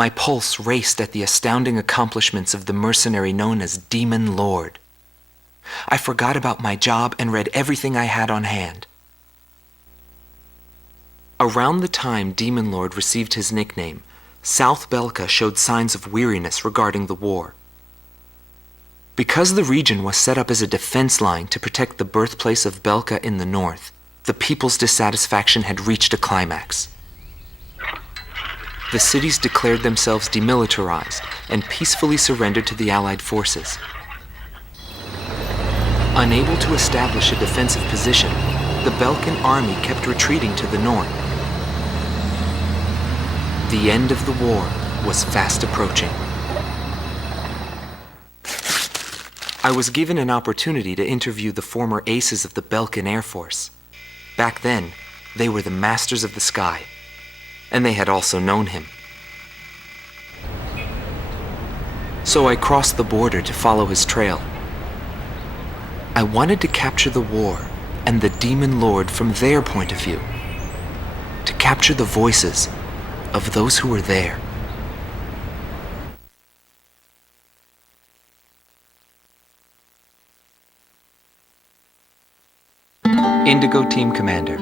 My pulse raced at the astounding accomplishments of the mercenary known as Demon Lord. I forgot about my job and read everything I had on hand. Around the time Demon Lord received his nickname, South Belka showed signs of weariness regarding the war. Because the region was set up as a defense line to protect the birthplace of Belka in the north, the people's dissatisfaction had reached a climax. The cities declared themselves demilitarized and peacefully surrendered to the Allied forces. Unable to establish a defensive position, the Belkan army kept retreating to the north. The end of the war was fast approaching. I was given an opportunity to interview the former aces of the Belkan Air Force. Back then, they were the masters of the sky, and they had also known him. So I crossed the border to follow his trail. I wanted to capture the war and the Demon Lord from their point of view, to capture the voices of those who were there. Indigo Team Commander,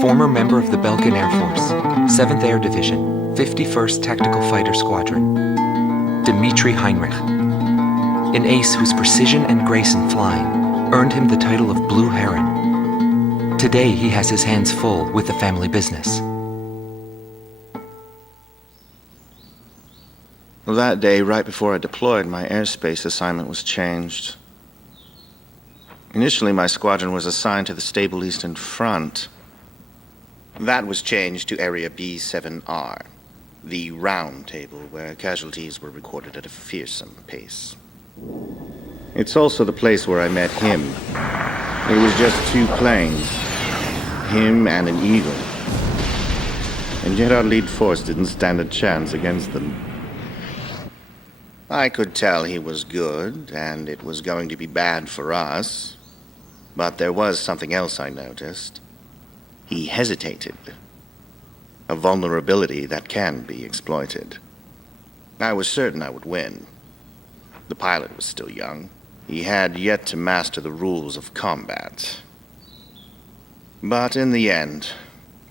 former member of the Belkan Air Force, 7th Air Division, 51st Tactical Fighter Squadron, Dmitri Heinrich, an ace whose precision and grace in flying earned him the title of Blue Heron. Today he has his hands full with the family business. Well, that day, right before I deployed, my airspace assignment was changed. Initially, my squadron was assigned to the stable Eastern Front. That was changed to Area B7R, the round table where casualties were recorded at a fearsome pace. It's also the place where I met him. It was just 2 planes, him and an Eagle. And yet our lead force didn't stand a chance against them. I could tell he was good, and it was going to be bad for us. But there was something else I noticed. He hesitated. A vulnerability that can be exploited. I was certain I would win. The pilot was still young. He had yet to master the rules of combat. But in the end,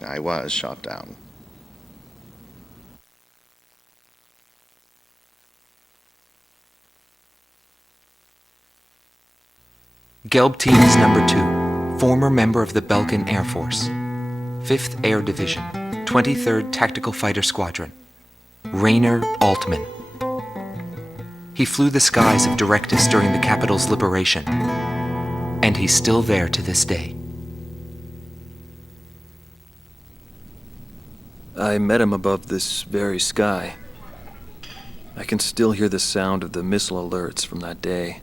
I was shot down. Gelb Team is number 2, former member of the Belkan Air Force, 5th Air Division, 23rd Tactical Fighter Squadron, Rainer Altman. He flew the skies of Directus during the capital's liberation, and he's still there to this day. I met him above this very sky. I can still hear the sound of the missile alerts from that day.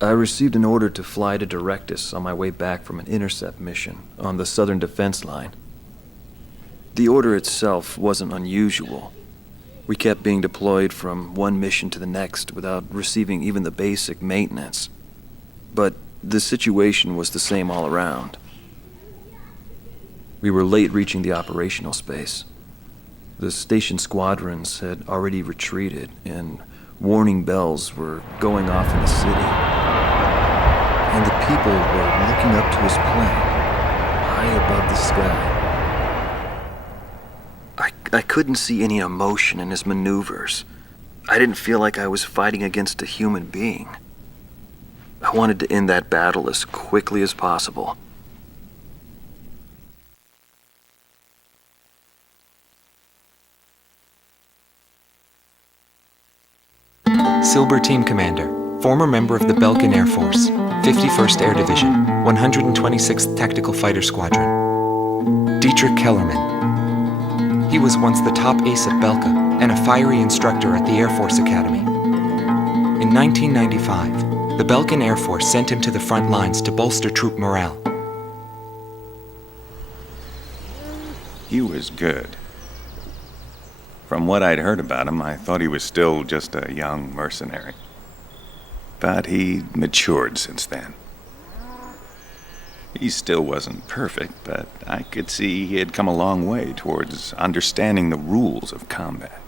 I received an order to fly to Directus on my way back from an intercept mission on the southern defense line. The order itself wasn't unusual. We kept being deployed from one mission to the next without receiving even the basic maintenance. But the situation was the same all around. We were late reaching the operational space. The station squadrons had already retreated, and warning bells were going off in the city. And the people were looking up to his plane, high above the sky. I couldn't see any emotion in his maneuvers. I didn't feel like I was fighting against a human being. I wanted to end that battle as quickly as possible. Silber Team Commander, former member of the Belkan Air Force, 51st Air Division, 126th Tactical Fighter Squadron, Dietrich Kellerman. He was once the top ace at Belka and a fiery instructor at the Air Force Academy. In 1995, the Belkan Air Force sent him to the front lines to bolster troop morale. He was good. From what I'd heard about him, I thought he was still just a young mercenary. But he matured since then. He still wasn't perfect, but I could see he had come a long way towards understanding the rules of combat.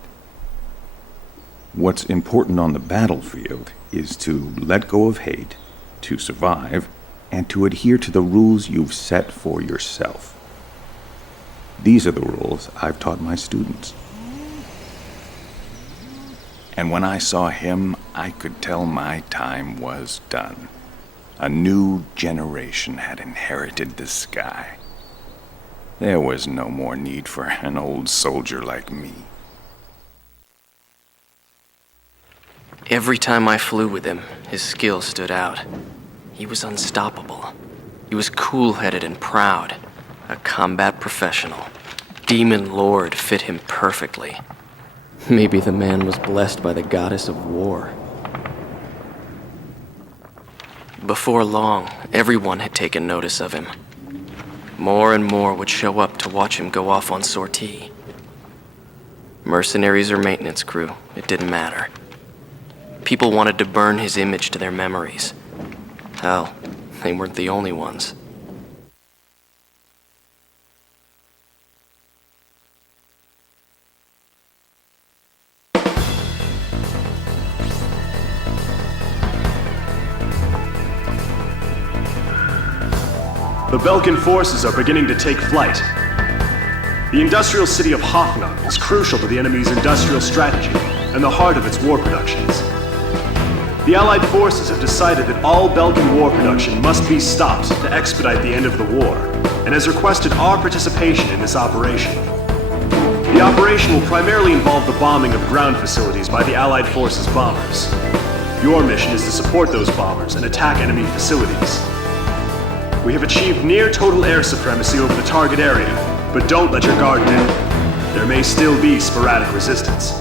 What's important on the battlefield is to let go of hate, to survive, and to adhere to the rules you've set for yourself. These are the rules I've taught my students. And when I saw him, I could tell my time was done. A new generation had inherited the sky. There was no more need for an old soldier like me. Every time I flew with him, his skill stood out. He was unstoppable. He was cool-headed and proud. A combat professional. Demon Lord fit him perfectly. Maybe the man was blessed by the goddess of war. Before long, everyone had taken notice of him. More and more would show up to watch him go off on sortie. Mercenaries or maintenance crew, it didn't matter. People wanted to burn his image to their memories. Hell, they weren't the only ones. The Belkan forces are beginning to take flight. The industrial city of Hoffnung is crucial to the enemy's industrial strategy and the heart of its war productions. The Allied forces have decided that all Belkan war production must be stopped to expedite the end of the war, and has requested our participation in this operation. The operation will primarily involve the bombing of ground facilities by the Allied forces' bombers. Your mission is to support those bombers and attack enemy facilities. We have achieved near total air supremacy over the target area, but don't let your guard down. There may still be sporadic resistance.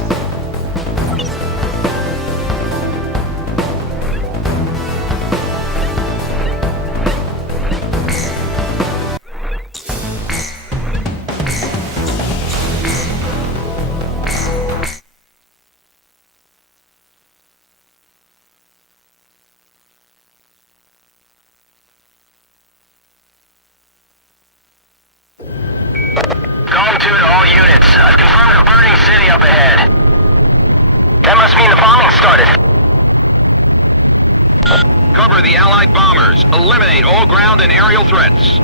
The Allied bombers. Eliminate all ground and aerial threats.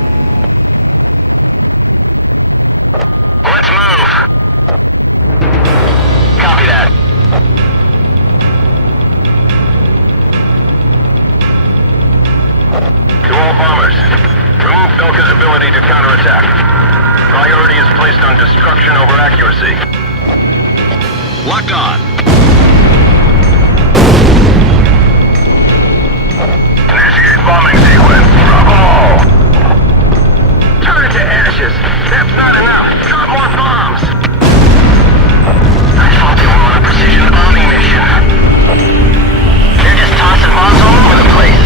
Let's move. Copy that. To all bombers, remove Belka's ability to counterattack. Priority is placed on destruction over accuracy. Locked on. Initiate bombing sequence. Drop all! Turn it to ashes. That's not enough. Drop more bombs. I thought they were on a precision bombing mission. They're just tossing bombs all over the place.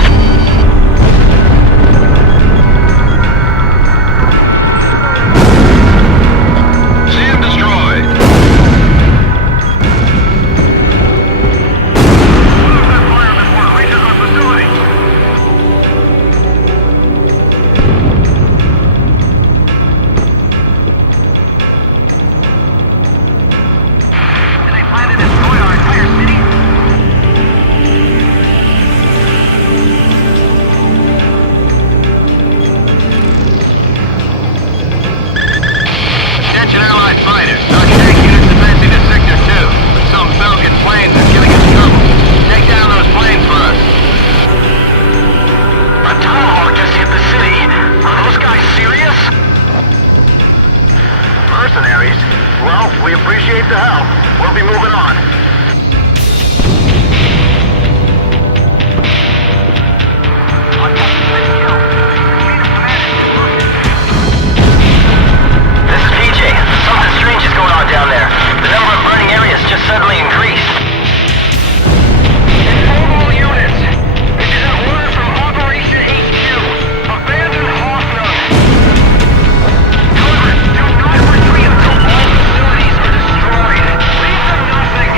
See him destroyed. Move that fire before it reaches our facility. We appreciate the help. We'll be moving on. This is PJ. Something strange is going on down there. The number of burning areas just suddenly increased. Inform all units. This is an order from Operation HQ. Abandon Hoffnung. However, do not retreat until all facilities are destroyed. Leave them nothing.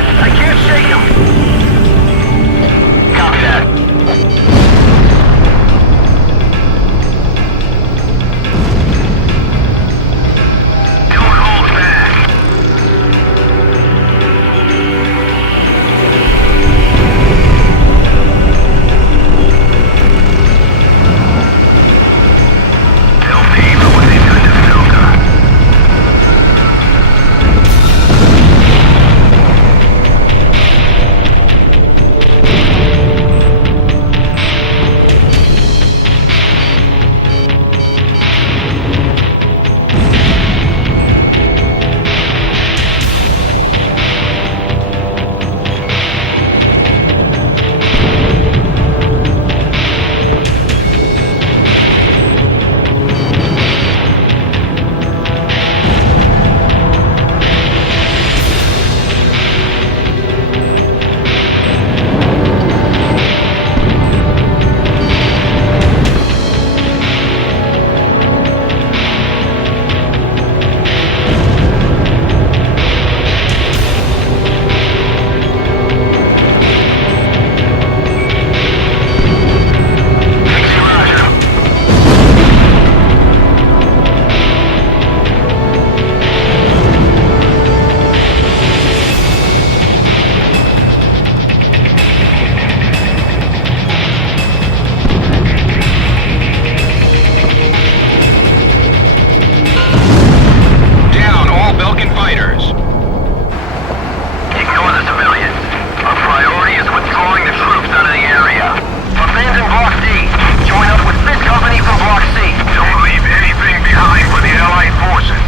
I can't shake him! Copy that. Don't hold back! They'll pay for what they've done to Belkan. Down all Belkan fighters! Ignore the civilians. Our priority is withdrawing the troops out of the area. Abandon Block D. Join up with this company from Block C. Don't leave anything behind for the Allied forces.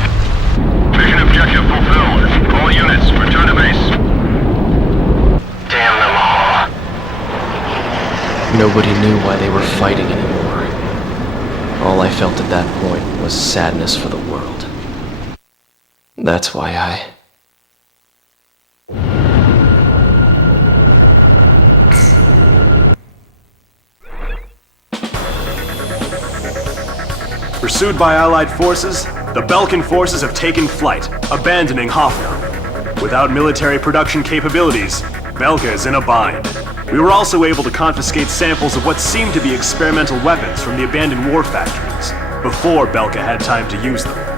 Mission objective fulfilled. All units, return to base. Damn them all. Nobody knew why they were fighting anymore. All I felt at that point was sadness for the world. That's why I... Pursued by Allied forces, the Belkan forces have taken flight, abandoning Hoffnung. Without military production capabilities, Belka is in a bind. We were also able to confiscate samples of what seemed to be experimental weapons from the abandoned war factories, before Belka had time to use them.